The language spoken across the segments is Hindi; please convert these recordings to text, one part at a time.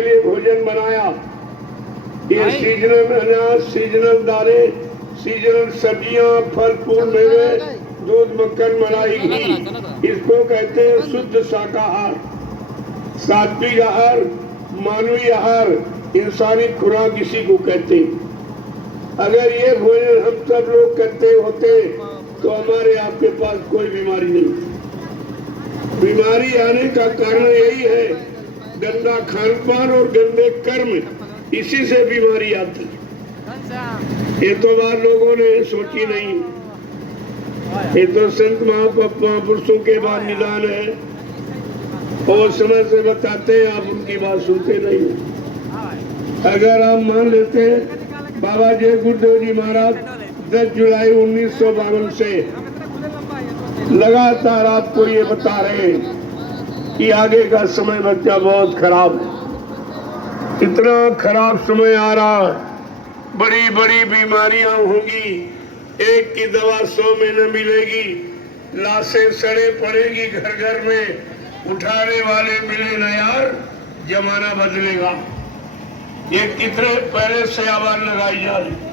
के लिए भोजन बनाया। ये सीजनल अनाज, सीजनल दालें, सीजनल सब्जियां, फल फूल, मेवे, दूध, मक्खन, मलाई, घी, इसको कहते हैं शुद्ध शाकाहार। सात्विक आहार, मानवीय आहार, इंसानी खुराक इसी को कहते हैं। अगर ये भोजन हम सब लोग करते होते तो हमारे आपके पास कोई बीमारी नहीं। बीमारी आने का कारण यही है, गंदा खान पान और गंदे कर्म, इसी से बीमारी आती है। ये तो बात लोगों ने सोची नहीं। ये तो संत महापुरुषों के बाद निदान है, और समय से बताते हैं, आप उनकी बात सुनते नहीं। अगर आप मान लेते हैं, बाबा जय गुरुदेव जी महाराज 10 जुलाई 1952 से लगातार आपको ये बता रहे हैं कि आगे का समय बच्चा बहुत खराब है। इतना खराब समय आ रहा है, बड़ी बड़ी बीमारियां होंगी, एक की दवा 100 में न मिलेगी, लाशें सड़े पड़ेगी घर घर में, उठाने वाले मिले न यार, जमाना बदलेगा। ये कितने पहले से आवाज लगाई जा रही।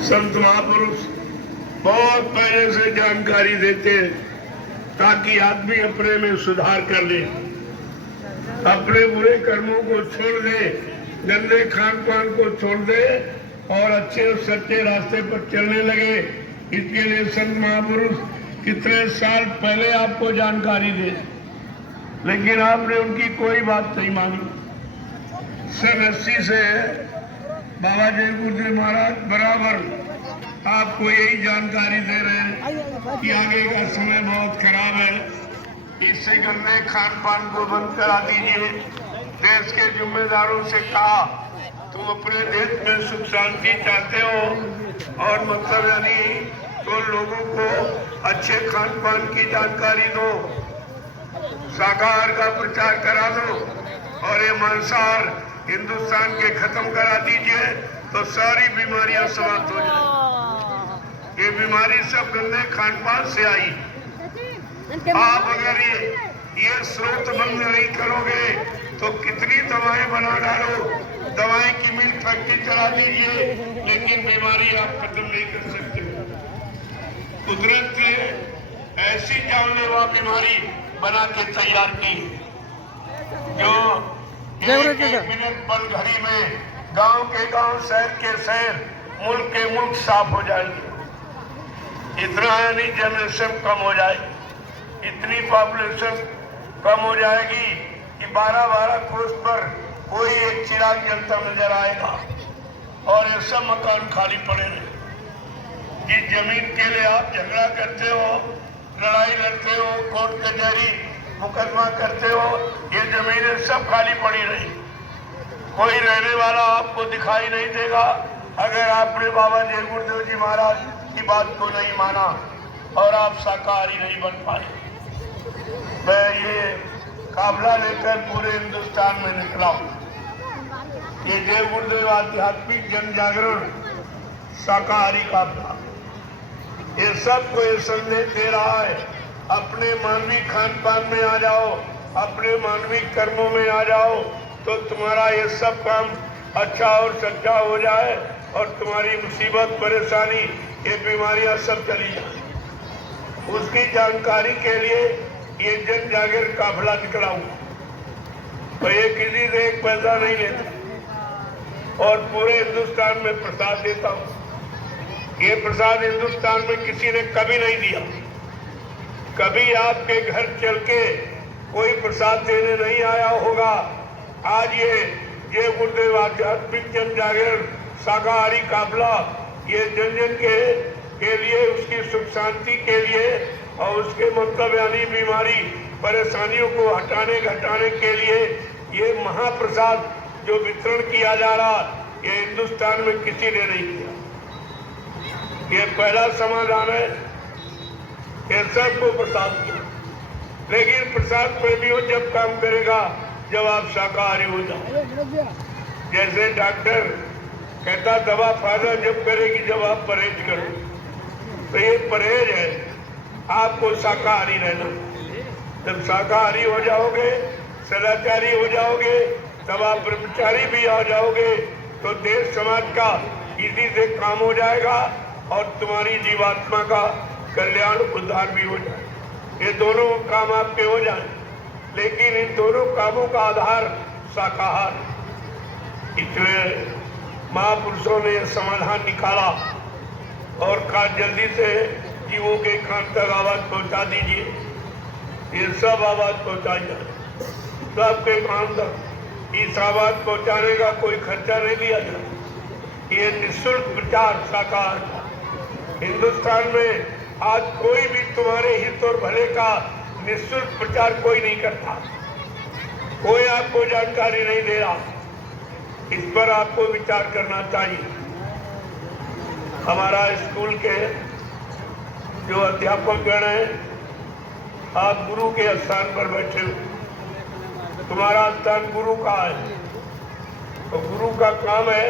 संत महापुरुष बहुत पहले से जानकारी देते हैं ताकि आदमी अपने में सुधार कर ले, अपने बुरे कर्मों को छोड़ दे, गंदे खान पान को छोड़ दे और अच्छे और सच्चे रास्ते पर चलने लगे। इसके लिए संत महापुरुष कितने साल पहले आपको जानकारी दे, लेकिन आपने उनकी कोई बात नहीं मानी। सन 80 से बाबा जय गुरुदेव महाराज बराबर आपको यही जानकारी दे रहे हैं कि आगे का समय बहुत खराब है, इससे गंदे खान पान को बंद करा दीजिए। देश के जिम्मेदारों से कहा, तुम अपने देश में सुख शांति चाहते हो और मतलब यानी तो लोगों को अच्छे खान पान की जानकारी दो, शाकाहार का प्रचार करा दो और ये मांसाहार हिंदुस्तान के खत्म करा दीजिए, तो सारी बीमारियां समाप्त हो जाए। ये बीमारी सब गंदे खान पान से आई। आप अगर ये स्रोत बंद नहीं करोगे तो कितनी दवाएं बना डालो, दवाएं की मिल फैक्ट्री चला दीजिए, लेकिन बीमारी आप खत्म नहीं कर सकते। कुदरत ने ऐसी जानलेवा बीमारी बना के तैयार की जो एक मिनट पल घड़ी में गांव के गांव, शहर के शहर, मुल्क के मुल्क साफ हो जाएंगे। इतना नहीं जनरेशन कम हो जाए, इतनी पॉपुलेशन कम हो जाएगी कि 12-12 कोस पर कोई एक चिराग जलता नजर आएगा और ये सब मकान खाली पड़े रहे। जिस जमीन के लिए आप झगड़ा करते हो, लड़ाई लड़ते हो, कोर्ट कचहरी मुकदमा करते हो, ये जमीनें सब खाली पड़ी रही। कोई रहने वाला आपको दिखाई नहीं देगा अगर आपने बाबा जय गुरुदेव जी महाराज की बात को नहीं माना और आप शाकाहारी नहीं बन पाए। मैं ये काफिला लेकर पूरे हिंदुस्तान में निकला हूँ। ये जय गुरुदेव आध्यात्मिक जन जागरण शाकाहारी काफिला, ये सबको ये संदेश दे रहा है, अपने मानवीय खान पान में आ जाओ, अपने मानवीय कर्मों में आ जाओ, तो तुम्हारा ये सब काम अच्छा और सच्चा हो जाए और तुम्हारी मुसीबत, परेशानी, ये बीमारियां सब चली जाए। उसकी जानकारी के लिए ये जन जागरण काफिला निकला हुआ। तो ये किसी से एक पैसा नहीं लेता और पूरे हिंदुस्तान में प्रसाद देता हूँ। ये प्रसाद हिंदुस्तान में किसी ने कभी नहीं दिया। कभी आपके घर चल के कोई प्रसाद देने नहीं आया होगा। आज ये गुरुदेव आध्यात्मिक जन जागरण शाकाहारी काफिला ये जन जन के लिए, उसकी सुख शांति के लिए और उसके मतलब यानी बीमारी परेशानियों को हटाने घटाने के लिए ये महाप्रसाद जो वितरण किया जा रहा, ये हिंदुस्तान में किसी ने नहीं किया। ये पहला समाधान है। ये सबको प्रसाद किया, लेकिन प्रसाद प्रेमियों जब काम करेगा जब आप शाकाहारी हो जाओ। जैसे डॉक्टर कहता दवा फायदा जब करेगी जब आप परहेज करो, तो ये परहेज है, आपको शाकाहारी रहना। जब शाकाहारी हो जाओगे, सदाचारी हो जाओगे, तब आप ब्रह्मचारी भी आ जाओगे तो देश समाज का इसी से काम हो जाएगा और तुम्हारी जीवात्मा का कल्याण उद्धार भी हो जाए। ये दोनों काम आपके हो जाए, लेकिन इन दोनों कामों का आधार शाकाहार। इसमें महापुरुषों ने समाधान निकाला और कहा जल्दी से जीवों के कान तक आवाज पहुंचा दीजिए। ये सब आवाज पहुंचाई जाए सबके कान तक। इस आवाज पहुंचाने का कोई खर्चा नहीं लिया जाए। ये निःशुल्क प्रचार शाकाहार का। हिंदुस्तान में आज कोई भी तुम्हारे हित और भले का निःशुल्क प्रचार कोई नहीं करता। कोई आपको जानकारी नहीं दे रहा। इस पर आपको विचार करना चाहिए। हमारा स्कूल के जो अध्यापक गण हैं, आप गुरु के स्थान पर बैठे हो। तुम्हारा स्थान गुरु का है, तो गुरु का काम है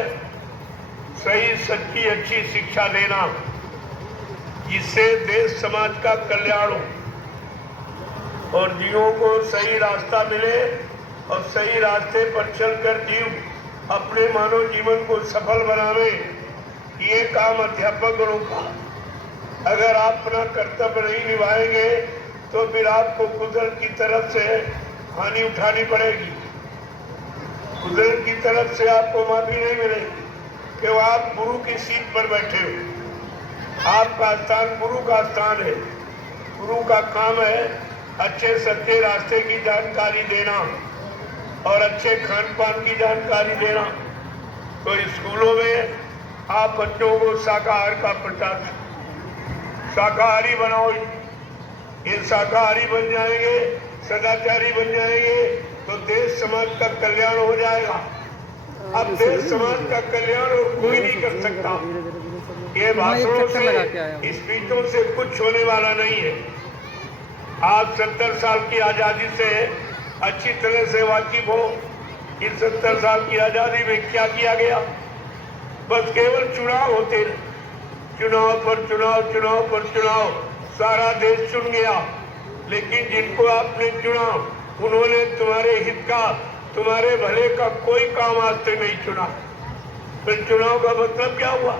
सही सच्ची अच्छी शिक्षा देना, जिससे देश समाज का कल्याण हो और जीवों को सही रास्ता मिले और सही रास्ते पर चलकर जीव अपने मानव जीवन को सफल बनावे। ये काम अध्यापक गणों का। अगर आप अपना कर्तव्य नहीं निभाएंगे तो फिर आपको कुदरत की तरफ से हानि उठानी पड़ेगी। कुदरत की तरफ से आपको माफी नहीं मिलेगी कि वो आप गुरु की सीट पर बैठे हो। आपका स्थान गुरु का स्थान है। गुरु का काम है अच्छे सच्चे रास्ते की जानकारी देना और अच्छे खान पान की जानकारी देना। तो स्कूलों में आप बच्चों को शाकाहार का प्रचार, शाकाहारी बनाओ। ये शाकाहारी बन जाएंगे, सदाचारी बन जाएंगे तो देश समाज का कल्याण हो जाएगा। अब देश समाज का कल्याण और कोई नहीं कर सकता। ये भाषणों से स्पीचों से कुछ होने वाला नहीं है। आप 70 साल की आजादी से अच्छी तरह से वाकिफ हो। इस 70 साल की आजादी में क्या किया गया? बस केवल चुनाव होते रहे, चुनाव पर चुनाव, चुनाव पर चुनाव। सारा देश चुन गया, लेकिन जिनको आपने चुना उन्होंने तुम्हारे हित का, तुम्हारे भले का कोई काम आज तक नहीं चुना। फिर चुनाव का मतलब क्या हुआ?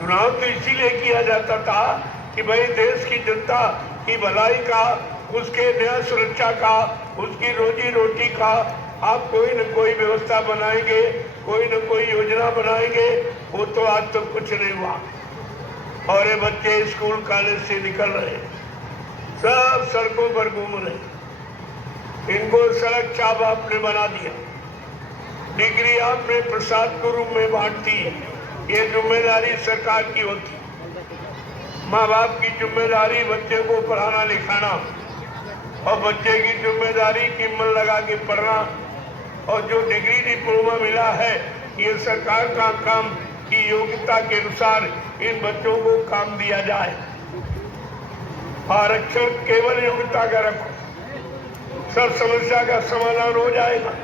चुनाव तो इसीलिए किया जाता था कि भाई देश की जनता की भलाई का, उसके न्याय सुरक्षा का, उसकी रोजी रोटी का आप कोई न कोई व्यवस्था बनाएंगे, कोई न कोई योजना बनाएंगे। वो तो आज तक कुछ नहीं हुआ। और ये बच्चे स्कूल कॉलेज से निकल रहे, सब सड़कों पर घूम रहे। इनको सड़क चाप आपने बना दिया, डिग्री आपने प्रसाद के रूप में बांट दी। ये जिम्मेदारी सरकार की होती। माँ बाप की जिम्मेदारी बच्चे को पढ़ाना लिखाना और बच्चे की जिम्मेदारी कि मन लगा के पढ़ना। और जो डिग्री डिप्लोमा मिला है, ये सरकार का काम की योग्यता के अनुसार इन बच्चों को काम दिया जाए। आरक्षण केवल योग्यता का रखो, सब समस्या का समाधान हो जाएगा।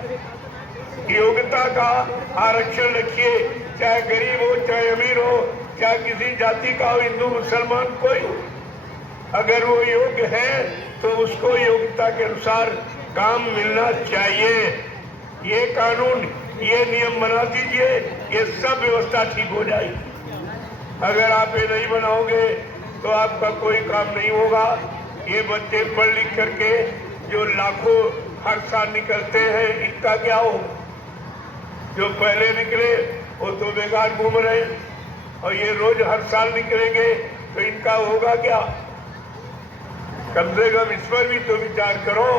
योग्यता का आरक्षण रखिए, चाहे गरीब हो, चाहे अमीर हो, चाहे किसी जाति का हो, हिंदू मुसलमान कोई हो। अगर वो योग्य है तो उसको योग्यता के अनुसार काम मिलना चाहिए। ये कानून, ये नियम बना दीजिए, ये सब व्यवस्था ठीक हो जाएगी। अगर आप ये नहीं बनाओगे तो आपका कोई काम नहीं होगा। ये बच्चे पढ़ लिख करके जो लाखों हर साल निकलते हैं, इनका क्या होगा? जो पहले निकले वो तो बेकार घूम रहे, और ये रोज हर साल निकलेंगे तो इनका होगा क्या? कम से कम इस पर भी तो विचार करो।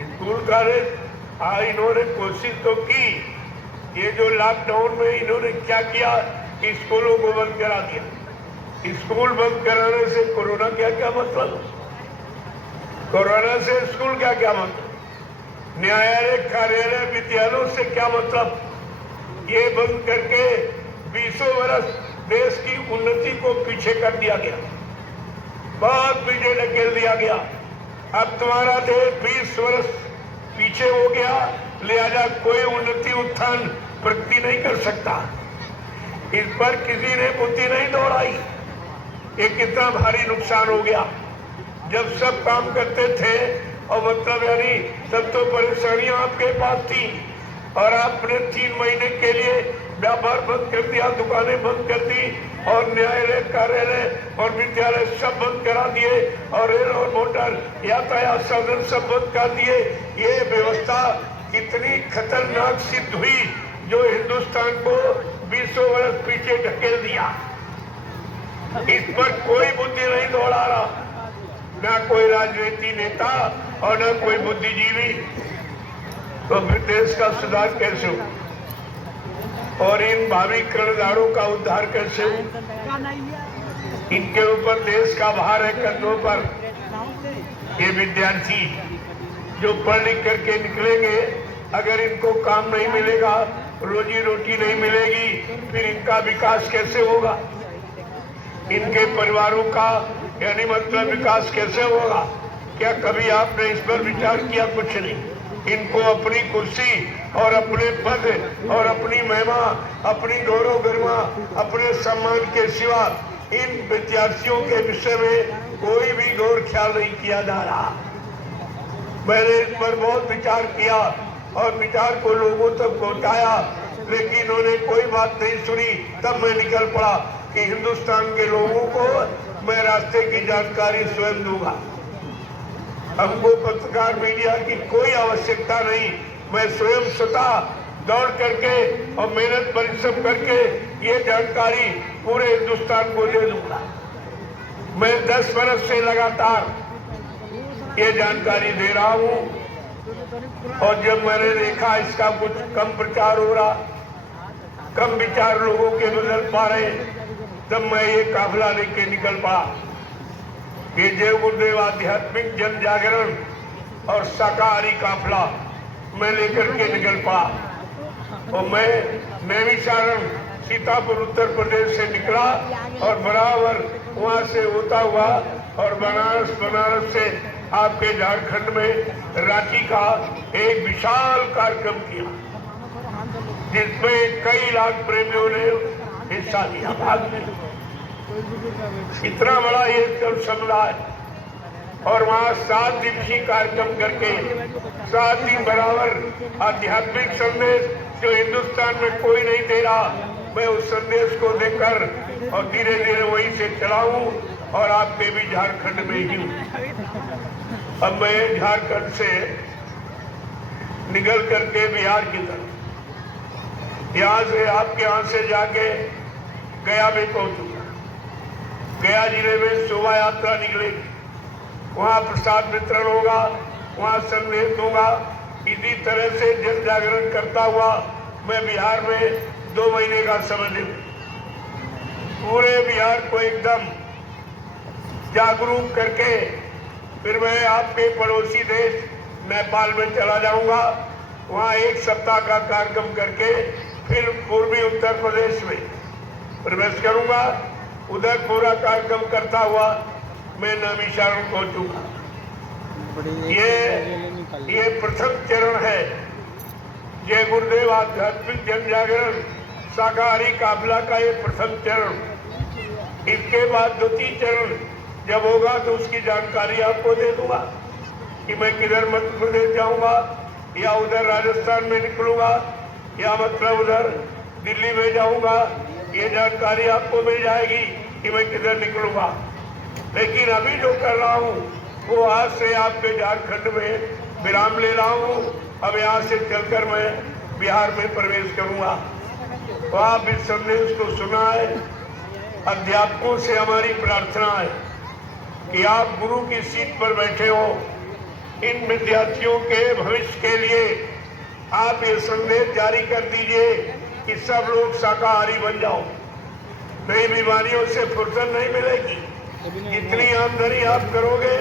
स्कूल कॉलेज इन्होंने कोशिश तो की। ये जो लॉकडाउन में इन्होंने क्या किया कि स्कूलों को बंद करा दिया। स्कूल बंद कराने से कोरोना क्या क्या मतलब? कोरोना से स्कूल क्या क्या मतलब? न्यायालय, कार्यालय, विद्यालयों से क्या मतलब? ये बंद करके 20 वर्ष देश की उन्नति को पीछे कर दिया गया, बहुत पीछे ढकेल दिया गया। अब तुम्हारा देश 20 वर्ष पीछे हो गया, लिहाजा कोई उन्नति उत्थान प्रगति नहीं कर सकता। इस पर किसी ने बुद्धि नहीं दौड़ाई। ये कितना भारी नुकसान हो गया। जब सब काम करते थे और मतलब यानी सब तो परेशानियां आपके पास थी और आपने 3 महीने के लिए व्यापार बंद कर दिया, दुकानें बंद कर दी और न्यायालय, कार्यालय और विद्यालय सब बंद करा दिए और रेल और मोटर यातायात साधन सब बंद कर दिए। ये व्यवस्था कितनी खतरनाक सिद्ध हुई जो हिंदुस्तान को 20 वर्ष पीछे ढकेल दिया। इस पर कोई बुद्धि नहीं दौड़ा रहा, ना कोई राजनीति नेता और ना कोई बुद्धिजीवी। तो फिर देश का सुधार कैसे हो और इन भावी कर्जदारों का उद्धार कैसे हो? इनके ऊपर देश का भार है कंधों पर। ये विद्यार्थी जो पढ़ लिख करके निकलेंगे, अगर इनको काम नहीं मिलेगा, रोजी रोटी नहीं मिलेगी, फिर इनका विकास कैसे होगा? इनके परिवारों का यानी मतलब विकास कैसे होगा? क्या कभी आपने इस पर विचार किया? कुछ नहीं। इनको अपनी कुर्सी और अपने पद और अपनी महिमा, अपनी गौरव गरिमा, अपने सम्मान के सिवा इन विद्यार्थियों के विषय में कोई भी गौर ख्याल नहीं किया जा रहा। मैंने इस पर बहुत विचार किया और विचार को लोगों तक पहुंचाया, लेकिन उन्होंने कोई बात नहीं सुनी। तब मैं निकल पड़ा कि हिंदुस्तान के लोगों को मैं रास्ते की जानकारी स्वयं दूंगा। हमको पत्रकार मीडिया की कोई आवश्यकता नहीं, मैं स्वयं स्वतः दौड़ करके और मेहनत परिश्रम करके ये जानकारी पूरे हिंदुस्तान को दे दूंगा। मैं 10 वर्ष से लगातार ये जानकारी दे रहा हूँ और जब मैंने देखा इसका कुछ कम प्रचार हो रहा, कम विचार लोगों के बदल पा रहे, तब मैं ये काफिला लेके निकल पड़ा। ये जय गुरुदेव आध्यात्मिक जन जागरण और शाकाहारी काफिला मैं लेकर के निकल पड़ा और मैं नैमिषारण्य सीतापुर उत्तर प्रदेश से निकला और बराबर वहां से होता हुआ और बनारस से आपके झारखंड में रांची का एक विशाल कार्यक्रम किया, जिसमें कई लाख प्रेमियों ने हिस्सा लिया, भाग लिया। इतना बड़ा ये समुदाय और वहाँ 7 दिवसीय कार्यक्रम करके 7 दिन बराबर आध्यात्मिक संदेश जो हिंदुस्तान में कोई नहीं दे रहा, मैं उस संदेश को देकर और धीरे धीरे वहीं से चला हूँ और आपके भी झारखंड में ही हूँ। अब मैं झारखंड से निकल करके बिहार की तरफ, यहाँ से आपके यहाँ से जाके गया में पहुंचूंगा। गया जिले में शोभा यात्रा निकलेगी, वहाँ प्रसाद वितरण होगा, वहाँ संदेश दूंगा। इसी तरह से जन जागरण करता हुआ मैं बिहार में 2 महीने का समय दूंगा। पूरे बिहार को एकदम जागरूक करके फिर मैं आपके पड़ोसी देश नेपाल में चला जाऊंगा, वहाँ 1 सप्ताह का कार्यक्रम करके फिर पूर्वी उत्तर प्रदेश में प्रवेश करूंगा। उधर पूरा कार्यक्रम करता हुआ मैं नैमिषारण्य पहुंचूंगा। ये प्रथम चरण है जय गुरुदेव आध्यात्मिक जन जागरण शाकाहारी काफिला का ये प्रथम चरण। इसके बाद द्वितीय चरण जब होगा तो उसकी जानकारी आपको दे दूंगा कि मैं किधर मध्य प्रदेश जाऊंगा या उधर राजस्थान में निकलूंगा या मतलब उधर दिल्ली में जाऊंगा। ये जानकारी आपको मिल जाएगी कि मैं किधर निकलूंगा। लेकिन अभी जो कर रहा हूँ वो आज से आपके झारखंड में विराम ले रहा हूँ। अब यहाँ से चलकर मैं बिहार में प्रवेश करूंगा। तो आप इस संदेश को सुना है। अध्यापकों से हमारी प्रार्थना है कि आप गुरु की सीट पर बैठे हो, इन विद्यार्थियों के भविष्य के लिए आप ये संदेश जारी कर दीजिए कि सब लोग शाकाहारी बन जाओ। नई बीमारियों से फुर्सत नहीं मिलेगी। इतनी आमदनी आप करोगे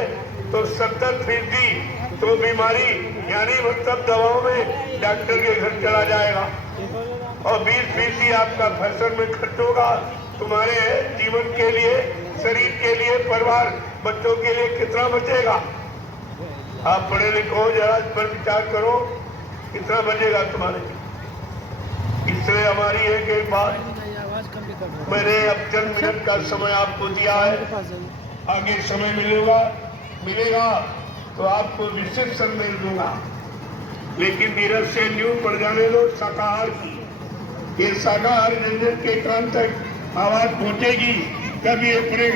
तो 70% तो बीमारी यानी मतलब दवाओं में डॉक्टर के घर चला जाएगा और 20% आपका फैशन में खर्च होगा। तुम्हारे जीवन के लिए, शरीर के लिए, परिवार, बच्चों के लिए कितना बचेगा? आप पढ़े लिखे हो, जरा इस पर विचार करो, कितना बचेगा तुम्हारे? इसलिए हमारी एक बात, मैंने अब चंद मिनट का समय आपको दिया है, आगे समय मिलेगा तो आपको विशिष्ट संदेश दूंगा, लेकिन धीरज से न्यू पड़ जाने दो शाकाहार की। ये शाकाहार व्यंजन के कान तक आवाज पहुंचेगी, कभी अपने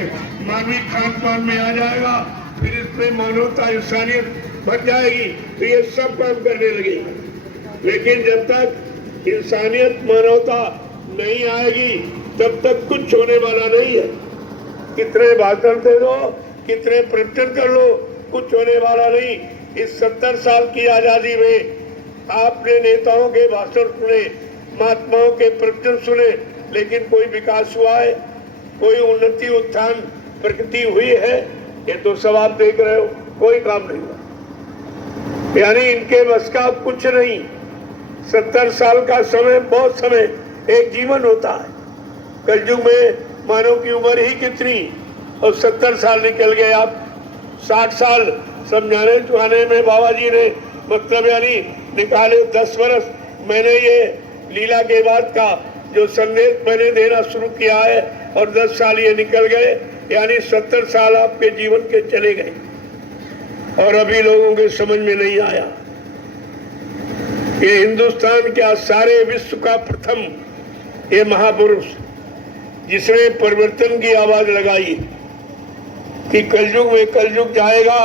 मानवीय खान पान में आ जाएगा, फिर इसमें मानवता इंसानियत बढ़ जाएगी, तो ये सब काम करने लगेगी। लेकिन जब तक इंसानियत मानवता नहीं आएगी तब तक कुछ होने वाला नहीं है। कितने भाषण दे दो, कितने प्रवचन कर लो, कुछ होने वाला नहीं। इस 70 साल की आजादी में आपने नेताओं के भाषण सुने, महात्माओं के प्रवचन सुने, लेकिन कोई विकास हुआ है, कोई उन्नति उत्थान प्रगति हुई है? ये तो सब आप देख रहे हो, कोई काम नहीं हुआ। यानी इनके बस का कुछ नहीं। 70 साल का समय बहुत समय, एक जीवन होता है। कलयुग में मानव की उम्र ही कितनी, और 70 साल निकल गए। आप 60 साल समझाने चुहाने में बाबा जी ने मतलब यानी निकाले 10 वर्ष। मैंने ये लीला के बाद का जो संदेश मैंने देना शुरू किया है, और 10 साल ये निकल गए, यानी 70 साल आपके जीवन के चले गए, और अभी लोगों के समझ में नहीं आया। ये हिंदुस्तान क्या, सारे विश्व का प्रथम ये महापुरुष जिसने परिवर्तन की आवाज लगाई कि कलयुग में कलयुग जाएगा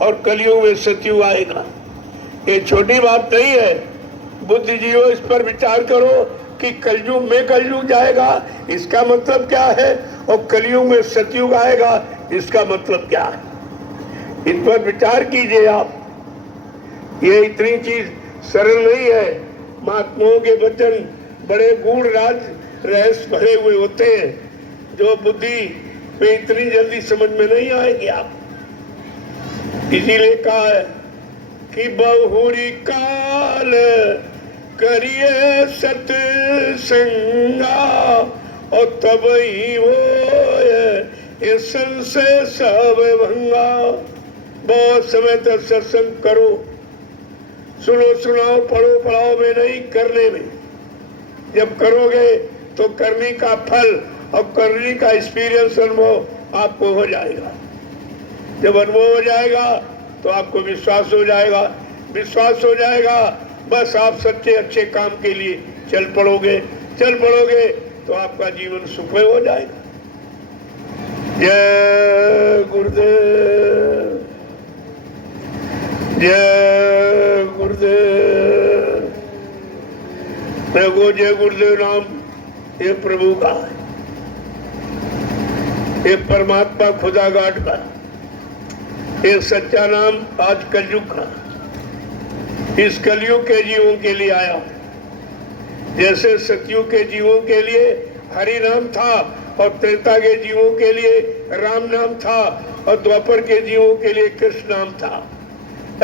और कलयुग में सतयुग आएगा। ये छोटी बात नहीं है। बुद्धिजीवियों, इस पर विचार करो कि कलयुग में कलयुग जाएगा, इसका मतलब क्या है, और कलयुग में सतयुग आएगा, इसका मतलब क्या है। इन पर विचार कीजिए आप। ये इतनी चीज सरल नहीं है। महात्माओं के वचन बड़े गूढ़ राज रहस्य भरे हुए होते हैं, जो बुद्धि में इतनी जल्दी समझ में नहीं आएगी। आप इसीलिए कहा है कि बहुरी काल करिए सत्संगा, और तब ही वो संशय सब भंगा। बहुत समय तक सत्संग करो, सुनो सुनाओ, पढ़ो पढ़ाओ में नहीं, करने में। जब करोगे तो करने का फल और करने का एक्सपीरियंस, अनुभव आपको हो जाएगा। जब अनुभव हो जाएगा तो आपको विश्वास हो जाएगा। विश्वास हो जाएगा, बस आप सच्चे अच्छे काम के लिए चल पड़ोगे तो आपका जीवन सुखमय हो जाएगा। जय गुरुदेव, जय गुरुदेव। देखो, जय गुरुदेव नाम ये प्रभु का है, ये परमात्मा खुदा गाड का, एक सच्चा नाम आज कलयुग का, इस कलयुग के जीवों के लिए आया। जैसे सतयुग के जीवों के लिए हरि नाम था, और त्रेता के जीवों के लिए राम नाम था, और द्वापर के जीवों के लिए कृष्ण नाम था,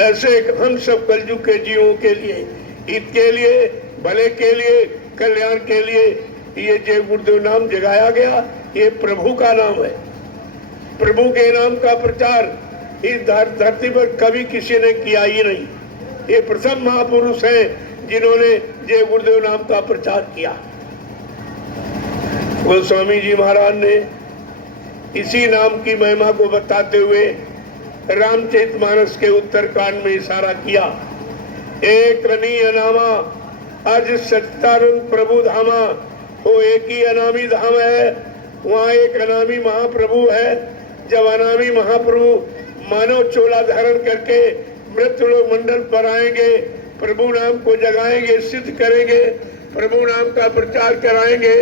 ऐसे हम सब कलयुग के जीवों के लिए, हित के लिए, भले के लिए, कल्याण के लिए ये जय गुरुदेव नाम जगाया गया। ये प्रभु का नाम है। प्रभु के नाम का प्रचार इस धरती पर कभी किसी ने किया ही नहीं। ये प्रथम महापुरुष हैं जिन्होंने जय गुरुदेव नाम का प्रचार किया। गोस्वामी जी महाराज ने इसी नाम की महिमा को बताते हुए रामचरितमानस के उत्तरकांड में इशारा किया। एक अनीय नामा अज सच्चिदानंद प्रभु धामा। वो एक ही अनामी धाम है, वहाँ एक अनामी महाप्रभु है। जब अनामी महाप्रभु मानव चोला धारण करके मृत्यु लोक मंडल पर आएंगे, प्रभु नाम को जगाएंगे, सिद्ध करेंगे, प्रभु नाम का प्रचार कराएंगे,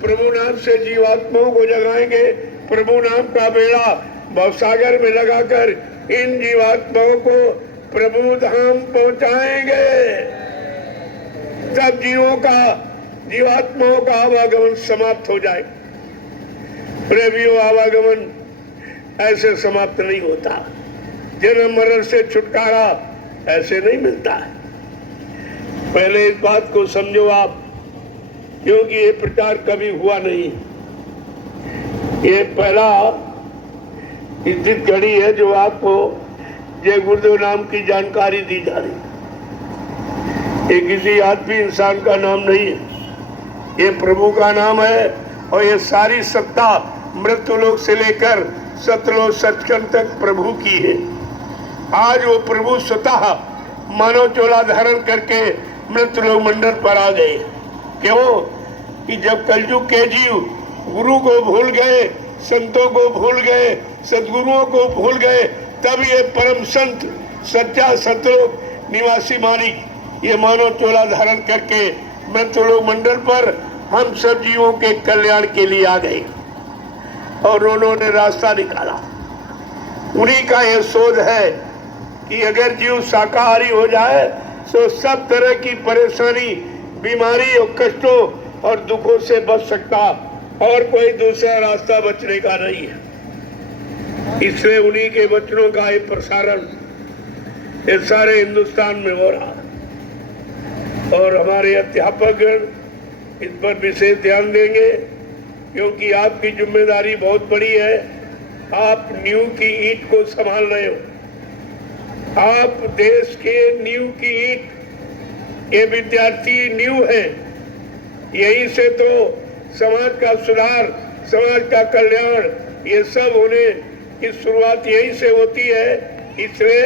प्रभु नाम से जीवात्माओं को जगाएंगे, प्रभु नाम का बेड़ा भवसागर में लगाकर इन जीवात्माओं को प्रभु धाम पहुंचाएंगे। तब जीवात्माओं का आवागमन समाप्त हो जाए। प्रेमियों, आवागमन ऐसे समाप्त नहीं होता। जन्म मरण से छुटकारा ऐसे नहीं मिलता है। पहले इस बात को समझो आप, क्योंकि ये प्रचार कभी हुआ नहीं। ये पहला स्थित घड़ी है जो आपको जय गुरुदेव नाम की जानकारी दी जा रही। ये किसी आदमी इंसान का नाम नहीं है, ये प्रभु का नाम है। और ये सारी सत्ता मृत्यु लोक से लेकर सतलोक सचखंड तक प्रभु की है। आज वो प्रभु स्वतः मानव चोला धारण करके मृत्यु लोक मंडल पर आ गए। क्यों? कि जब कलयुग के जीव गुरु को भूल गए, संतों को भूल गए, सदगुरुओं को भूल गए, तब ये परम संत सच्चा सतलोक निवासी मालिक ये मानव चोला धारण करके मृत्यु लोक मंडल पर हम सब जीवों के कल्याण के लिए आ गए और उन्होंने रास्ता निकाला। उन्हीं का यह शोध है कि अगर जीव शाकाहारी हो जाए तो सब तरह की परेशानी, बीमारी और कष्टों और दुखों से बच सकता और कोई दूसरा रास्ता बचने का नहीं है। इसलिए उन्हीं के वचनों का ये प्रसारण इस सारे हिंदुस्तान में हो रहा है और हमारे अध्यापक इस पर विशेष ध्यान देंगे क्योंकि आपकी जिम्मेदारी बहुत बड़ी है। आप नींव की ईंट को संभाल रहे हो। आप देश के नींव की ईंट, ये विद्यार्थी नींव है। यहीं से तो समाज का सुधार, समाज का कल्याण, ये सब होने की शुरुआत यहीं से होती है। इसलिए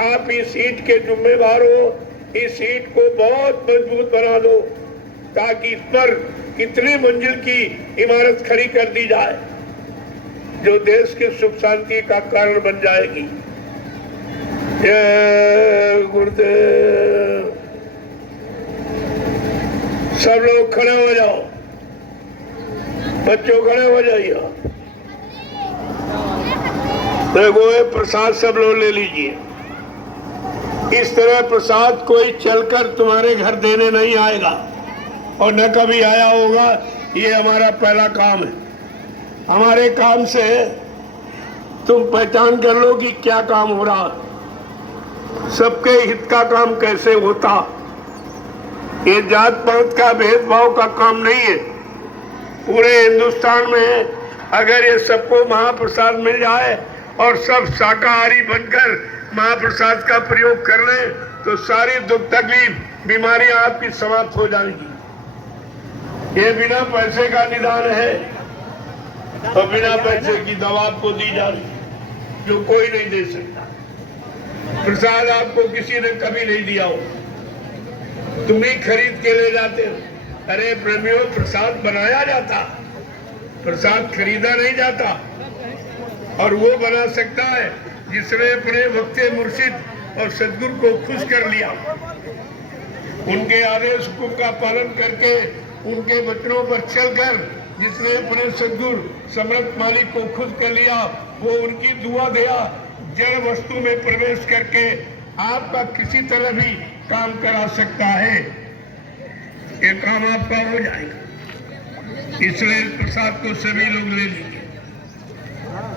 आप इस ईंट के जिम्मेदार हो। इस ईंट को बहुत मजबूत बना दो ताकि इस पर कितनी मंजिल की इमारत खड़ी कर दी जाए जो देश की सुख शांति का कारण बन जाएगी। जय गुरुदेव। सब लोग खड़े हो जाओ, बच्चों खड़े हो जाइए। देखो ये प्रसाद सब लोग ले लीजिए। इस तरह प्रसाद कोई चलकर तुम्हारे घर देने नहीं आएगा और न कभी आया होगा। ये हमारा पहला काम है। हमारे काम से तुम पहचान कर लो कि क्या काम हो रहा है, सबके हित का काम कैसे होता। ये जात पात का भेदभाव का काम नहीं है। पूरे हिंदुस्तान में अगर ये सबको महाप्रसाद मिल जाए और सब शाकाहारी बनकर महाप्रसाद का प्रयोग कर ले तो सारी दुख तकलीफ, बीमारियां आपकी समाप्त हो जाएंगी। ये बिना पैसे का निदान है और बिना पैसे की दवा आपको दी जा रही जो कोई नहीं दे सकता। प्रसाद आपको किसी ने कभी नहीं दिया हो, तुम ही खरीद के ले जाते हो। अरे प्रेमियों, प्रसाद बनाया जाता, प्रसाद खरीदा नहीं जाता। और वो बना सकता है जिसने अपने वक्ते मुर्शिद और सदगुरु को खुश कर लिया, उनके आदेश हुक्म का पालन करके, उनके वचनों पर चलकर जिसने अपने सदगुरु समर्थ मालिक को खुश कर लिया, वो उनकी दुआ दिया जड़ वस्तु में प्रवेश करके आपका किसी तरह भी काम करा सकता है। ये काम आपका हो जाएगा। इसलिए प्रसाद को सभी लोग ले लीजिए।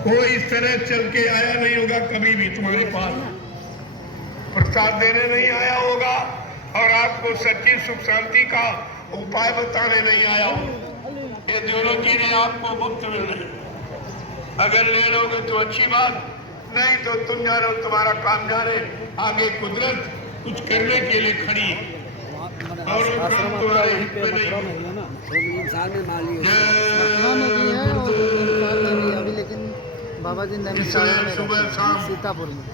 वो इस तरह चल के आया नहीं होगा कभी भी तुम्हारे पास, प्रसाद देने नहीं आया होगा और आपको सच्ची सुख शांति का उपाय बताने नहीं आया होगा। ये दोनों चीजें आपको मुफ्त मिल रही। अगर ले लोगे तो अच्छी बात, नहीं तो तुम जानो तुम्हारा काम जाने। आगे कुदरत कुछ करने के लिए खड़ी है और वो काम तुम्हारे हित में नहीं अभी, लेकिन बाबा जी ने सुबह शाम सीतापुर में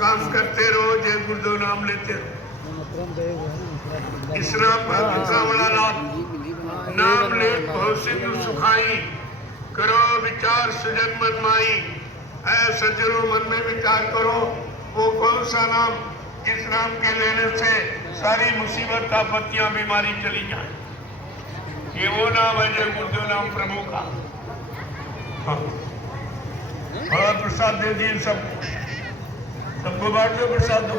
काम करते रहो, जय गुरुदेव नाम लेते रहो। इस नाम का कितना बड़ा लाभ। नाम ले बहुत सिद्ध सुखाई, करो विचार सुजन मन माई। ऐसा जरूर मन में विचार करो वो कौन सा नाम जिस नाम के लेने से सारी मुसीबत आपत्तियां बीमारी चली जाए। ये वो नाम है जय गुरुदेव नाम प्रभु का। और प्रसाद दे दिए सबको बांट दो, प्रसाद दो।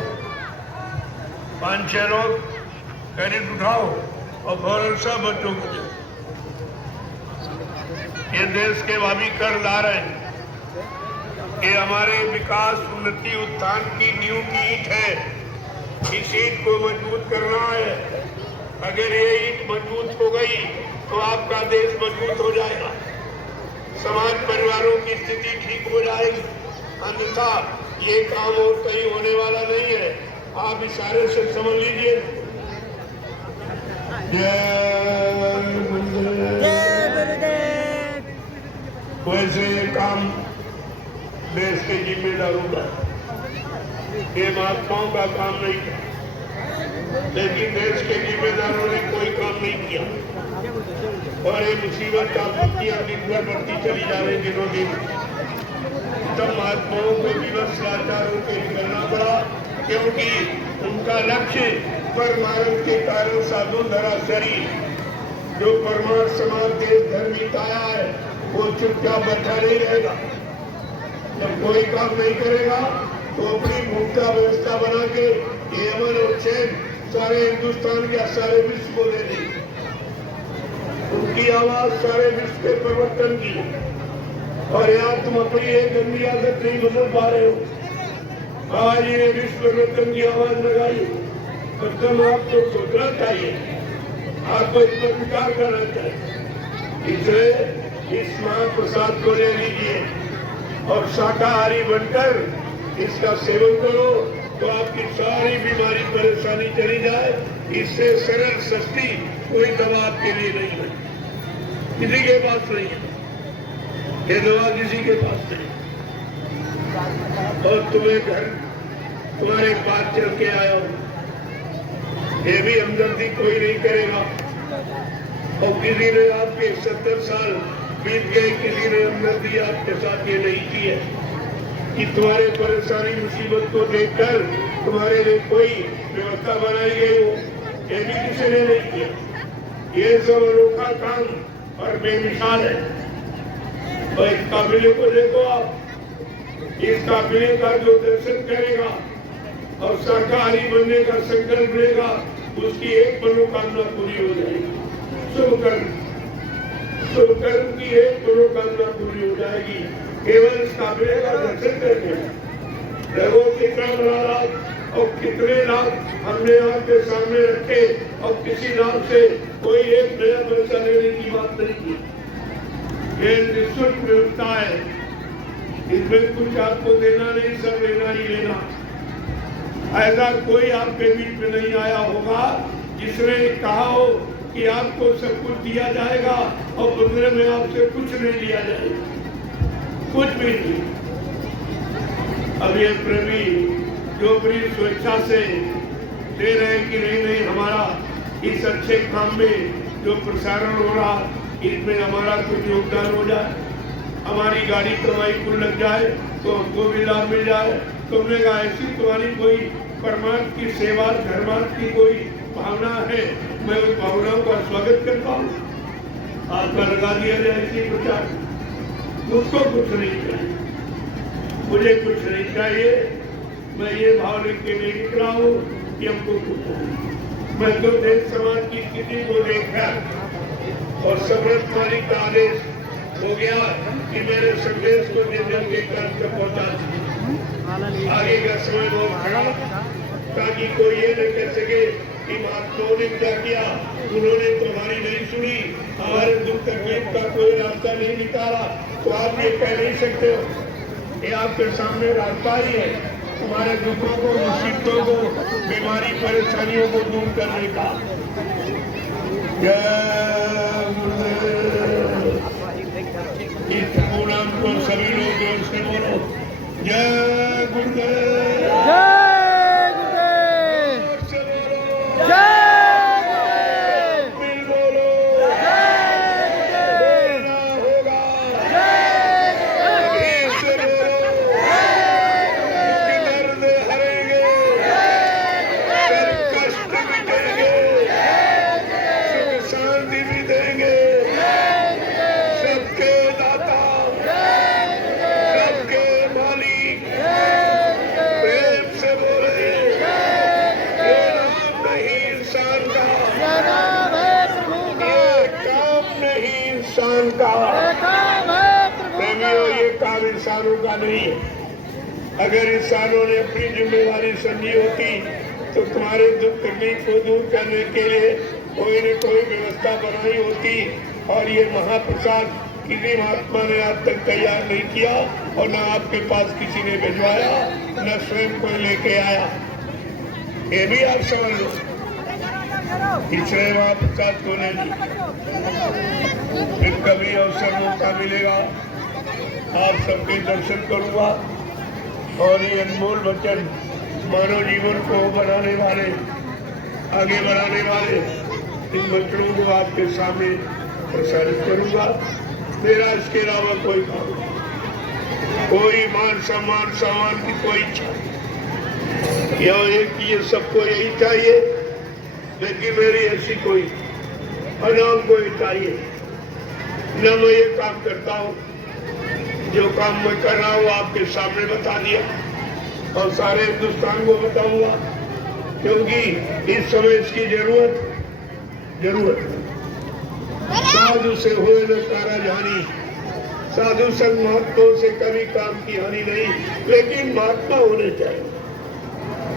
5-6 लोग क्रेडिट उठाओ और फौरन सब बच्चों को दो। ये देश के भावी कर्जदार हैं। ये हमारे विकास, उन्नति, उत्थान की नींव की ईंट है। इस ईंट को मजबूत करना है। अगर ये ईंट मजबूत हो गई तो आपका देश मजबूत हो जाएगा, समाज परिवारों की स्थिति ठीक हो जाएगी। अन्यथा ये काम और कहीं होने वाला नहीं है। आप इशारे से समझ लीजिए। वैसे ये काम देश के जिम्मेदारों का, ये महात्माओं का काम नहीं था, लेकिन देश के जिम्मेदारों ने कोई काम नहीं किया और ये मुसीबत आपत्तियां दिन भर बढ़ती चली जा रही दिनों दिन। तब महात्माओं को विवश लाचारों के निकलना पड़ा, क्योंकि उनका लक्ष्य परमानंद के कारण साधु धराशायी जो परमार्थ समाज देश धर्मी आया है वो चुपचाप बैठा नहीं रहेगा। जब कोई काम नहीं करेगा तो अपनी भूखा व्यवस्था बना के ये अमन और चैन सारे हिंदुस्तान या सारे विश्व को दे दी। उनकी आवाज सारे विश्व के परिवर्तन की, और यहाँ तुम अपनी एक गंदी आदत नहीं बदल पा रहे हो। आज ये विश्व परिवर्तन की आवाज लगाई, तब आपको सोचना चाहिए, आपको इस पर विचार करना चाहिए। इसलिए इस महाप्रसाद को ले लीजिए और शाकाहारी बनकर इसका सेवन करो तो आपकी सारी बीमारी परेशानी चली जाए। इससे सरल सस्ती कोई दवा आपके लिए नहीं है, किसी के पास नहीं है, ये दवा किसी के पास नहीं। और तुम्हें घर तुम्हारे पास चल के आया हो, ये भी हमदर्दी कोई नहीं करेगा। और किसी ने आपके 70 साल बीत गए, किसी ने हमदर्दी आपके साथ ये नहीं की है कि तुम्हारे परेशानी मुसीबत को देखकर तुम्हारे लिए कोई व्यवस्था बनाई गई हो, ये भी किसी ने नहीं किया। ये सब अनोखा काम और बेमिसाल है। और इस काफिले को देखो आप, इस काफिले का जो दर्शन करेगा और शाकाहारी बनने का संकल्प लेगा उसकी एक मनोकामना पूरी हो जाएगी। शुभ कर्म की एक मनोकामना पूरी हो जाएगी केवल इस काफिले का दर्शन करके। देखो कितना बड़ा लाभ और कितने लाभ हमने आपके सामने रखे, और किसी लाभ से कोई एक नया पैसा लेने की बात नहीं की। ये निःशुल्क व्यवस्था है, इसमें कुछ आपको देना नहीं, सब लेना ही लेना। ऐसा कोई आपके बीच में नहीं आया होगा जिसने कहा हो कि आपको सब कुछ दिया जाएगा और बदले में आपसे कुछ नहीं लिया जाएगा, कुछ भी नहीं। अब ये प्रेमी जो अपनी स्वेच्छा से दे रहे कि नहीं हमारा इस अच्छे काम में जो प्रसारण हो रहा इसमें हमारा कुछ योगदान हो जाए, हमारी गाड़ी कमाई कुल लग जाए तो हमको भी लाभ मिल जाए। तुमने कहा ऐसी तुम्हारी कोई परमार्थ की सेवा धर्मार्थ की कोई भावना है, मैं उस भावनाओं का स्वागत करता हूँ। आपका लगा दिया जाए इसी प्रचार, मुझको कुछ नहीं चाहिए, मुझे कुछ नहीं चाहिए। मैं ये भाव लेके के नहीं निकला हूँ कि हमको कुछ हो। मैं तो देश समाज की स्थिति को देखकर और समर्थ मालिक का आदेश हो गया कि मेरे संदेश को जन के कान तक पहुँचा। आगे का समय बहुत खराब, ताकि कोई ये न कह सके कि महात्माओं ने क्या किया, उन्होंने तुम्हारी नहीं सुनी, हमारे दुख तकलीफ का कोई रास्ता नहीं निकाला। तो आप ये कह नहीं सकते हो, ये आपके सामने रास्ता ही है तुम्हारे दुखों को, मुसीबतों को, बीमारी परेशानियों को दूर करने का। इस पूनम को सभी लोग जोर से बोलो, जय गुरुदेव, जय गुरुदेव, जोर से बोलो, जय गुरुदेव, मिल बोलो, बोलना होगा, ईश्वर बोलो, दर्द हरेंगे, सब कष्ट मिटेंगे, सुख शांति भी देंगे, सबके दाता, सबके मालिक, प्रेम से बोले, ये नाम नहीं इंसान का, नाम है प्रभु का, ये काम नहीं इंसान का। काम है प्रभु प्रेमियों, ये काम इंसानों का नहीं है। अगर इंसानों ने अपनी जिम्मेवारी समझी होती तो तुम्हारे दुख तकलीफ को दूर करने के लिए कोई न कोई व्यवस्था बनाई होती। और ये महाप्रसाद किसी महात्मा ने आज तक तैयार नहीं किया और न आपके पास किसी ने भिजवाया, न स्वयं कोई लेके आया। ये भी आप समझ लो, इसलिए महाप्रसाद को ले ली। फिर कभी अवसर मौका मिलेगा आप सबके दर्शन करूंगा और ये अनमोल वचन मानव जीवन को बनाने वाले, आगे बढ़ाने वाले इन मंत्रों को आपके सामने प्रसारित करूंगा। मेरा इसके अलावा कोई काम नहीं, कोई मान सम्मान सामान की कोई इच्छा नहीं। यह एक ये सबको यही चाहिए, लेकिन मेरी ऐसी कोई अनाम कोई चाहिए न। मैं ये काम करता हूँ, जो काम मैं कर रहा हूँ आपके सामने बता दिया और सारे हिंदुस्तान को बताऊंगा, क्योंकि इस समय इसकी जरूरत है। साधु से हुए न तारा जानी, साधु संग महात्माओं से कभी काम की हानि नहीं, लेकिन महात्मा होने चाहिए।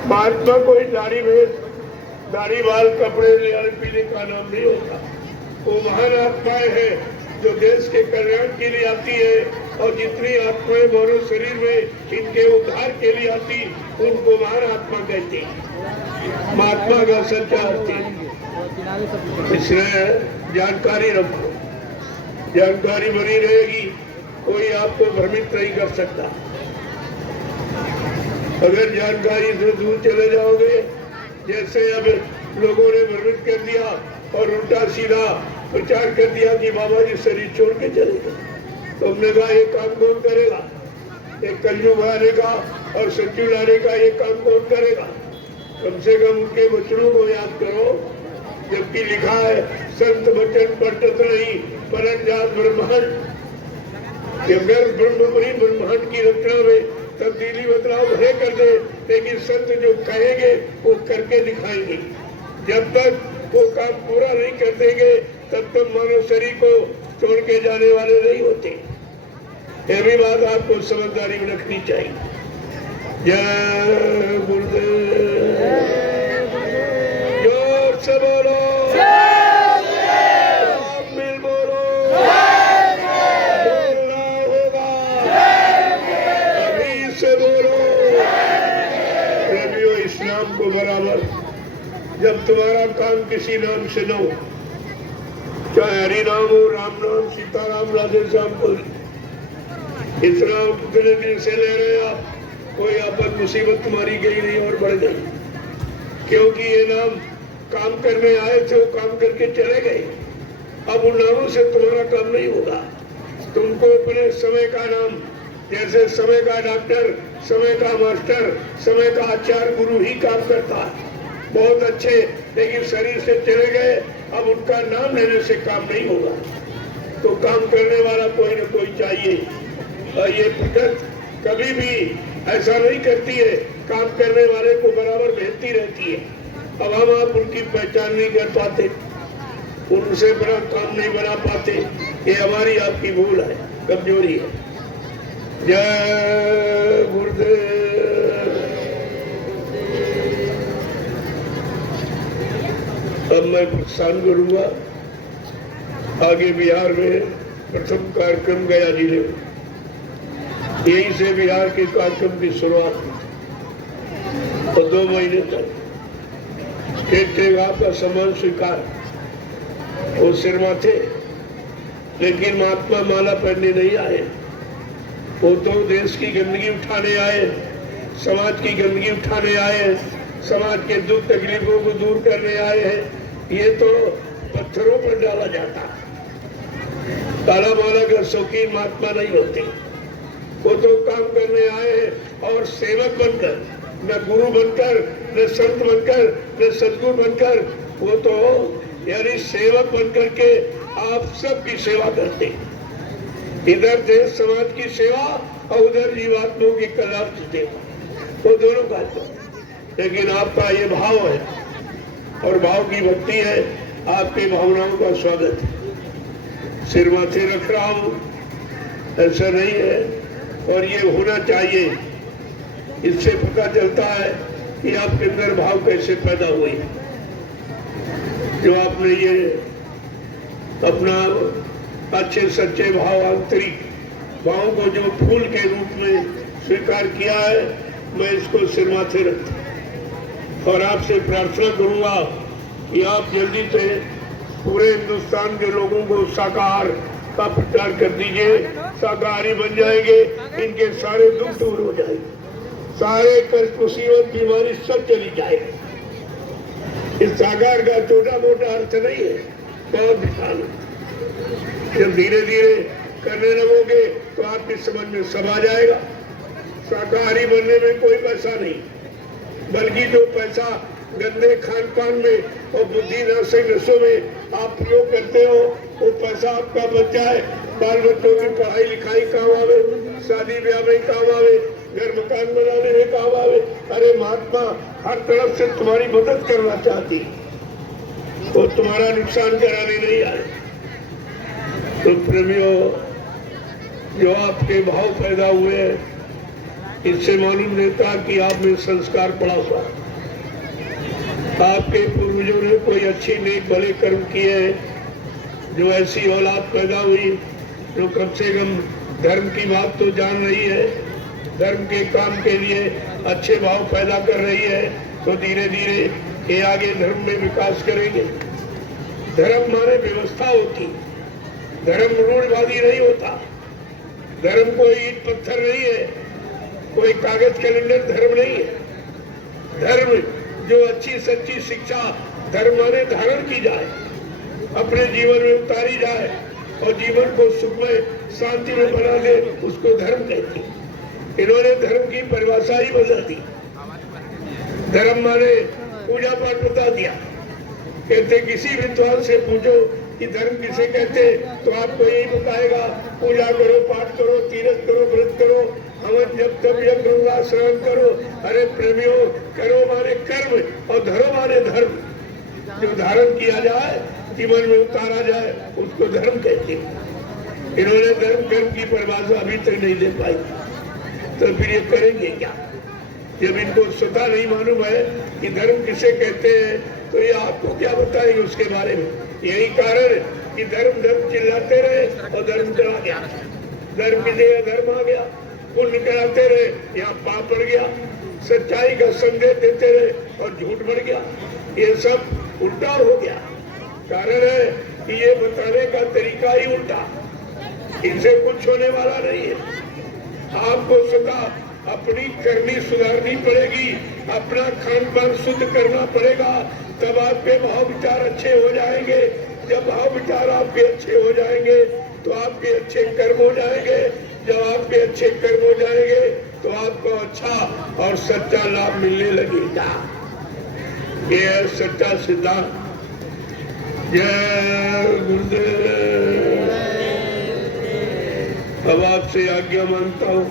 महात्मा कोई दाढ़ी बाल कपड़े ले पीने का नाम नहीं होता। वो महान आत्माएं हैं जो देश के कल्याण के लिए आती है, और जितनी आत्माएं मानव शरीर में इनके उद्धार के लिए आती, उनको महान आत्मा कहते हैं। महात्मा का सच्चा अर्थ है। इसलिए जानकारी रखो, जानकारी बनी रहेगी, कोई आपको भ्रमित नहीं कर सकता। अगर जानकारी से दूर चले जाओगे, जैसे अब लोगों ने भ्रमित कर दिया और उल्टा सीधा प्रचार कर दिया कि बाबा जी शरीर छोड़ के चले गए, तो हमने कहा ये काम कौन करेगा? एक कलयुग आने का और सच्चू लाने का ये काम कौन करेगा? कम से कम उनके वचनों को याद करो, जबकि लिखा है संत वचन पढ़त नहीं परन जात ब्रह्मांड। अगर ब्रह्मपुरी ब्रह्मांड की रचना में तब्दीली बदलाव भले कर दे, लेकिन संत जो कहेंगे वो करके दिखाएंगे। जब तक वो काम पूरा नहीं कर देंगे, तब तक मानव शरीर को छोड़ के जाने वाले नहीं होते। यह भी बात आपको समझदारी में रखनी चाहिए। जय गुरुदेव, जोर से बोलो, मिल बोलो, बोलना होगा, अभी से बोलो। प्रेमियों, इस नाम को बराबर, जब तुम्हारा काम किसी नाम से न हो, चाहे हरि नाम हो, राम नाम, सीताराम, राधे श्याम को, इस नाम कितने दिन से ले रहे हो आप, कोई आपद मुसीबत तुम्हारी गई नहीं और बढ़ गई, क्योंकि ये नाम काम करने आए थे, वो काम करके चले गए। अब उन नामों से तुम्हारा काम नहीं होगा। तुमको अपने समय का नाम, जैसे समय का डॉक्टर, समय का मास्टर, समय का आचार्य गुरु ही काम करता है, बहुत अच्छे, लेकिन शरीर से चले गए, अब उनका नाम लेने से काम नहीं होगा। तो काम करने वाला कोई न कोई चाहिए, और ये प्रकृति कभी भी ऐसा नहीं करती है, काम करने वाले को बराबर भेजती रहती है। अब हम आप उनकी पहचान नहीं कर पाते, उनसे बड़ा काम नहीं बना पाते, ये हमारी आपकी भूल है, कमजोरी है। जय गुरुदेव। अब मैं प्रस्थान करूंगा आगे बिहार में। प्रथम कार्यक्रम गया जिले में, यहीं से बिहार के कार्यक्रम की शुरुआत हुई और 2 महीने तक ठीक आपका सम्मान स्वीकार वो सिरमा थे, लेकिन महात्मा माला पहनने नहीं आए। वो तो देश की गंदगी उठाने आए, समाज की गंदगी उठाने आए, समाज के दुख तकलीफों को दूर करने आए हैं। ये तो पत्थरों पर डाला जाता, ताला माला का शौकीन महात्मा नहीं होते। वो तो काम करने आए हैं, और सेवक बनकर, न गुरु बनकर, न संत बनकर, न सदगुरु बनकर, वो तो यानी सेवक बनकर के आप सबकी सेवा करते। इधर देश समाज की सेवा और उधर जीवात्माओं की कल्याण की सेवा, वो दोनों करते हैं। लेकिन आपका ये भाव है और भाव की भक्ति है, आपकी भावनाओं का स्वागत है। सिर माथे रख रहा हूं, ऐसा नहीं है, और ये होना चाहिए। इससे पता चलता है कि आपके अंदर भाव कैसे पैदा हुई, जो आपने ये अपना अच्छे सच्चे भाव, आंतरिक भाव को जो फूल के रूप में स्वीकार किया है, मैं इसको सिर माथे रखता हूं और आपसे प्रार्थना करूंगा कि आप जल्दी से पूरे हिंदुस्तान के लोगों को शाकाहार का प्रचार कर दीजिए। शाकाहारी बन जाएंगे, इनके सारे दुख दूर हो जाएंगे। सारे कष्ट मुसीबत बीमारी सब चली जाएगी। इस साकार का छोटा मोटा अर्थ नहीं है, बहुत विशाल है। जब धीरे धीरे करने लगोगे तो आपकी समझ में सब आ जाएगा। शाकाहारी बनने में कोई पैसा नहीं, बल्कि जो पैसा गंदे खान पान में और बुद्धि नाशक नशों में आप प्रयोग करते हो, वो पैसा आपका बच जाए, बाल बच्चों की पढ़ाई लिखाई काम आवे, शादी ब्याह में काम आवे, घर मकान बनाने में काम आवे। अरे महात्मा हर तरफ से तुम्हारी मदद करना चाहती, वो तुम्हारा नुकसान कराने नहीं आए। तो प्रेमियों, जो आपके भाव पैदा हुए हैं, इससे मालूम देता कि आप में संस्कार पड़ा हुआ। आपके पूर्वजों ने कोई अच्छी नेक भले कर्म किए हैं, जो ऐसी औलाद पैदा हुई जो कम से कम धर्म की बात तो जान रही है, धर्म के काम के लिए अच्छे भाव पैदा कर रही है, तो धीरे धीरे ये आगे धर्म में विकास करेंगे। धर्म माने व्यवस्था होती, धर्म रूढ़वादी नहीं होता। धर्म कोई ईंट पत्थर नहीं है, कोई कागज कैलेंडर धर्म नहीं है। धर्म जो अच्छी सच्ची शिक्षा धर्म माने धारण की जाए, अपने जीवन में उतारी जाए और जीवन को सुखमय शांति में बना दे, उसको धर्म कहते हैं। इन्होंने धर्म की परिभाषा ही बदल दी। धर्म माने पूजा पाठ बता दिया। कहते किसी विद्वान से पूछो कि धर्म किसे कहते, तो आपको यही बताएगा, पूजा करो, पाठ करो, तीर्थ करो, व्रत करो, हवन जब तब यज्ञ गंगा स्नान करो। अरे प्रेमियों, करो माने कर्म और धरो माने धर्म। जो धारण किया जाए, जीवन में उतारा जाए, उसको धर्म कहते हैं। इन्होंने धर्म कर्म की परिभाषा अभी तक नहीं दे पाई, तो फिर ये करेंगे क्या? जब इनको स्वतः नहीं मालूम है कि धर्म किसे कहते हैं, तो ये आपको क्या बताएंगे उसके बारे में? यही कारण कि धर्म धर्म चिल्लाते रहे और धर्म चला गया। धर्म की जगह धर्म आ गया, पुण्य कराते रहे, यहाँ पाप बढ़ गया। सच्चाई का संदेश देते रहे और झूठ बढ़ गया। ये सब उल्टा हो गया। कारण है कि ये बताने का तरीका ही उल्टा, इनसे कुछ होने वाला नहीं है। आपको स्वतः अपनी करनी सुधारनी पड़ेगी, अपना खान पान शुद्ध करना पड़ेगा, तब आपके भाव विचार अच्छे हो जाएंगे। जब भाव विचार आपके अच्छे हो जाएंगे तो आपके अच्छे कर्म हो जाएंगे। जब आपके अच्छे कर्म हो जाएंगे तो आपको अच्छा और सच्चा लाभ मिलने लगेगा। ये है सच्चा सिद्धांत। जय गुरुदेव। अब आपसे आज्ञा मांगता हूँ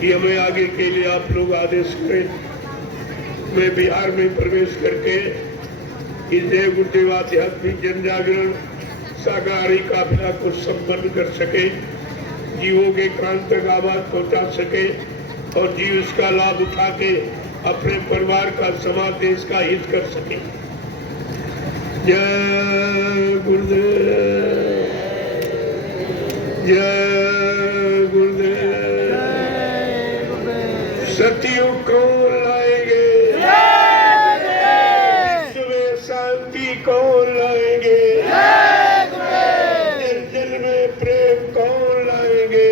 कि हमें आगे के लिए आप लोग आदेश करें। मैं बिहार में प्रवेश करके इस जय गुरुदेव आध्यात्मिक जन जागरण शाकाहारी काफिला को संपन्न कर सके, जीवों के कान तक आवाज पहुंचा सके और जीव इसका लाभ उठा के अपने परिवार का, समाज, देश का हित कर सके। जय गुरुदेव, जय गुरुदेव। सतयुग कौन लाएंगे, विश्व में शांति कौन लाएंगे, जल में प्रेम कौन लाएंगे।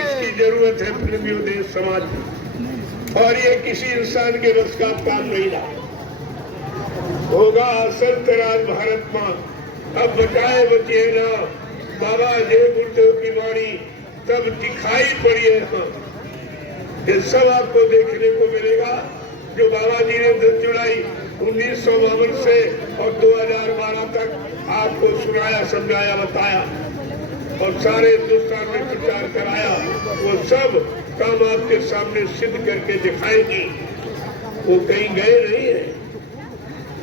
इसकी जरूरत है प्रेमियों देश समाज में, और ये किसी इंसान के बस का काम नहीं रहा। होगा संत राज भारत मां, अब बचाए बचे ना। बाबा जय गुरुदेव की वाणी तब दिखाई पड़ी है। ये सब आपको देखने को मिलेगा जो बाबा जी ने 10 जुलाई 1952 से और 2012 तक आपको सुनाया, समझाया, बताया और सारे हिंदुस्तान में प्रचार कराया। वो सब काम आपके सामने सिद्ध करके दिखाएंगी। वो कहीं गए नहीं है,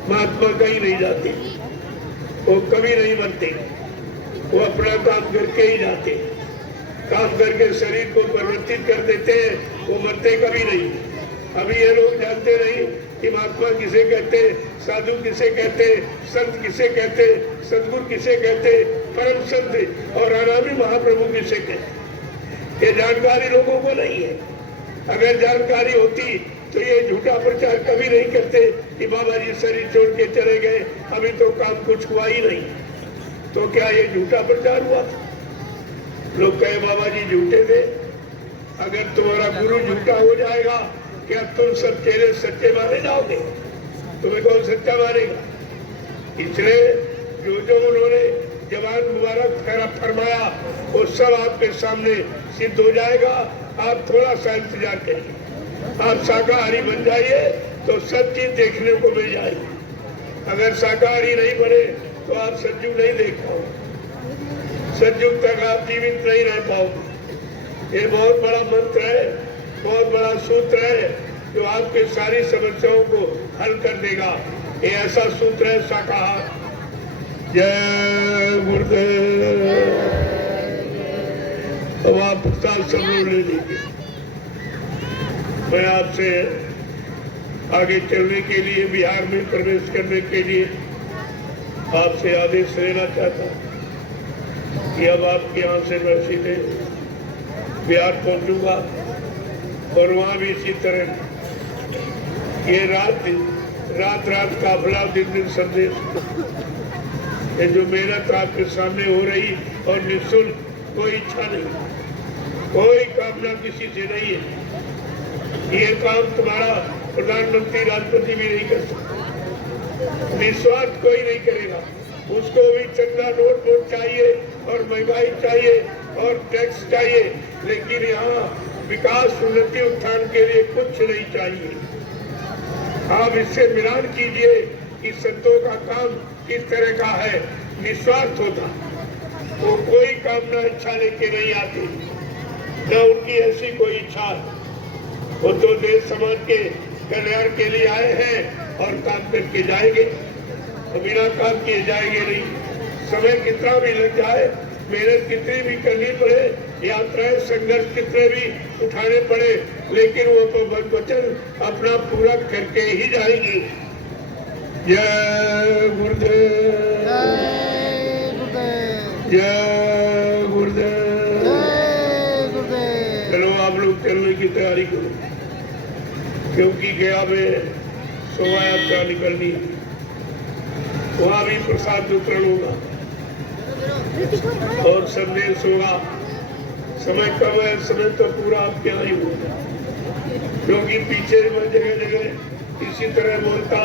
महात्मा कहीं नहीं जाते, वो कभी नहीं मरते, वो अपना काम करके ही जाते। काम करके शरीर को परिवर्तित कर देते हैं, वो मरते कभी नहीं। अभी ये लोग जानते नहीं कि महात्मा किसे कहते, साधु किसे कहते, संत किसे कहते, सदगुरु किसे कहते, परम संत और अनामी महाप्रभु किसे कहते। ये जानकारी लोगों को नहीं है। अगर जानकारी होती तो ये झूठा प्रचार कभी नहीं करते कि बाबा जी शरीर छोड़ के चले गए, अभी तो काम कुछ हुआ ही नहीं। तो क्या ये झूठा प्रचार हुआ? लोग कहे बाबा जी झूठे थे, अगर तुम्हारा गुरु झूठा हो जाएगा, क्या तुम सब चेहरे सच्चे माने जाओगे? तुम्हें कौन सच्चा मानेगा? इसलिए जो उन्होंने जवान मुबारक फरमाया वो सब आपके सामने सिद्ध हो जाएगा। आप थोड़ा सा इंतजार करिए, आप शाकाहारी बन जाइए तो सब चीज देखने को मिल जाएगी। अगर शाकाहारी नहीं बने तो आप सत्युग नहीं देख पाओगे, सत्युग तक आप जीवित नहीं रह पाओगे। ये बहुत बड़ा मंत्र है, बहुत बड़ा सूत्र है जो आपके सारी समस्याओं को हल कर देगा। ये ऐसा सूत्र है शाकाहार। जय गुरुदेव। अब आप प्रसाद सब लोग ले लीजिए। मैं आपसे आगे चलने के लिए, बिहार में प्रवेश करने के लिए आपसे आदेश लेना चाहता हूँ कि अब आपके यहाँ से मैं सीधे बिहार पहुंचूंगा और वहाँ भी इसी तरह ये रात काफिला दिन संदेश, ये जो मेहनत आपके सामने हो रही और निःशुल्क, कोई इच्छा नहीं, कोई कामना किसी से नहीं है। ये काम तुम्हारा प्रधानमंत्री राष्ट्रपति भी नहीं कर सकता, निस्वार्थ कोई नहीं करेगा। उसको भी चंदा नोट चाहिए और महंगाई चाहिए और टैक्स चाहिए, लेकिन यहाँ विकास उन्नति उत्थान के लिए कुछ नहीं चाहिए। आप इससे मिलान कीजिए कि संतों का काम किस तरह का है, निस्वार्थ होता, वो कोई कामना इच्छा लेके नहीं आती, न उनकी ऐसी कोई इच्छा। वो तो देश समाज के कल्याण के लिए आए हैं और काम करके जाएंगे, बिना काम किए जाएंगे नहीं। समय कितना भी लग जाए, मेहनत कितनी भी करनी पड़े, यात्राएं संघर्ष कितने भी उठाने पड़े, लेकिन वो तो वचन अपना पूरा करके ही जाएंगे। जय गुरुदेव, जय गुरुदेव। चलो आप लोग चलने की तैयारी करो, क्योंकि गया में शोभा यात्रा निकलनी, वहाँ भी प्रसाद वितरण होगा और संदेश होगा। समय कम है, समय तो पूरा आपके यहाँ ही होगा, क्योंकि पीछे मैं जगह जगह इसी तरह बोलता,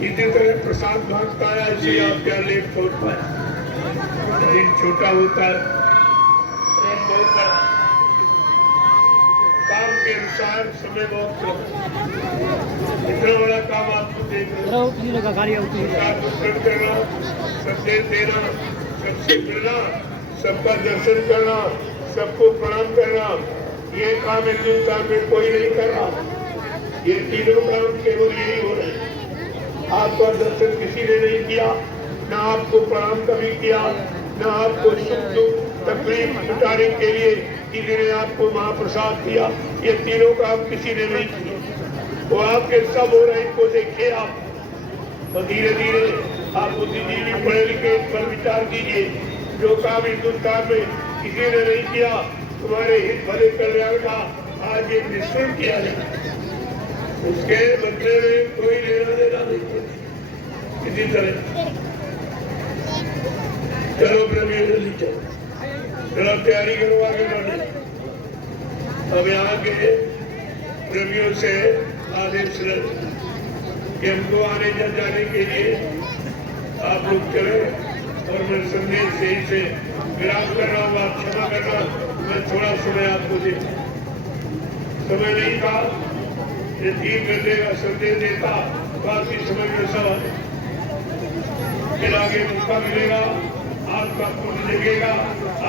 इसी तरह प्रसाद बांटता है, इसलिए आप क्या लेट पहुंच पाए। दिन छोटा होता है, बहुत बड़ा काम के अनुसार समय बहुत कम। इतना बड़ा काम आपको देख करना, संदेश देना, सबसे मिलना, सबका दर्शन करना, सबको प्रणाम करना, ये काम हिंदुस्तान में कोई नहीं कर रहा। ये तीनों काम केवल यही हो रहे हैं। आपका दर्शन किसी ने नहीं किया, ना आपको प्रणाम कभी किया, ना आपको सुख दुख तकलीफ मिटाने के लिए किसी ने आपको महाप्रसाद दिया। ये तीनों काम किसी ने नहीं किया, वो आपके सब हो रहे, इनको देखिए आप। और धीरे धीरे आप बुद्धिजीवी पढ़े लिखे पर विचार कीजिए, जो काम हिंदुस्तान में किसी ने नहीं किया, तुम्हारे हित भले कल्याण का आज ये निःशुल्क किया जाए, उसके बदले में कोई लेना देना नहीं। इसी तरह चलो प्रेमियों जल्दी चलो, जरा तैयारी करो आगे बढ़ने। अब यहाँ के प्रेमियों से आदेश कि हमको आने जाने के लिए आप लोग चले, और मैं संदेश सही से विराम कर रहा हूँ, आप क्षमा करना, मैं थोड़ा समय आपको दे, समय नहीं था, ये 3 घंटे का संदेश देता, बाकी समय में सब फिर आगे मौका मिलेगा, आपका पुण्य जगेगा,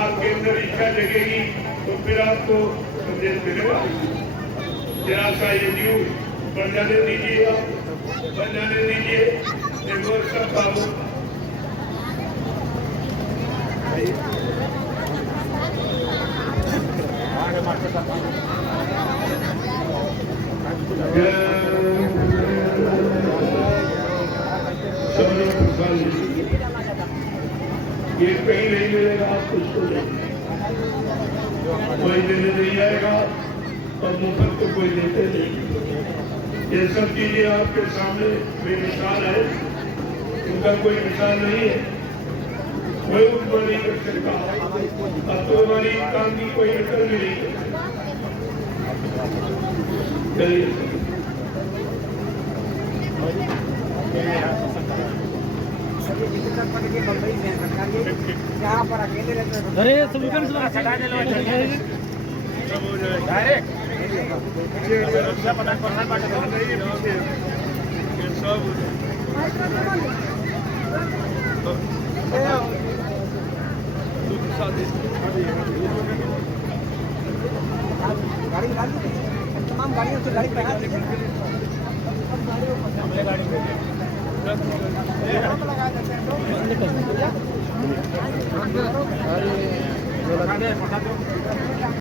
आपके अंदर इच्छा जगेगी, तो फिर आपको संदेश मिलेगा। जरा सा ये न्यूज बन जाने दीजिए, बन जाने दीजिए, देखो सब बाबू ये कहीं नहीं मिलेगा आपको, कोई देने नहीं आएगा और मुफ्त को कोई देते नहीं। ये सब चीजें आपके सामने बेमिसाल है, इनका कोई मिसाल नहीं है, कोई उपमा नहीं कर सकता। अब तो हमारी काम की कोई नकल भी नहीं है। चलिए यहाँ पर अकेले रहते हैं। अरे समीकरण गाड़ी निकाल दी तमाम गाड़ियों से गाड़ी लगा दी लगा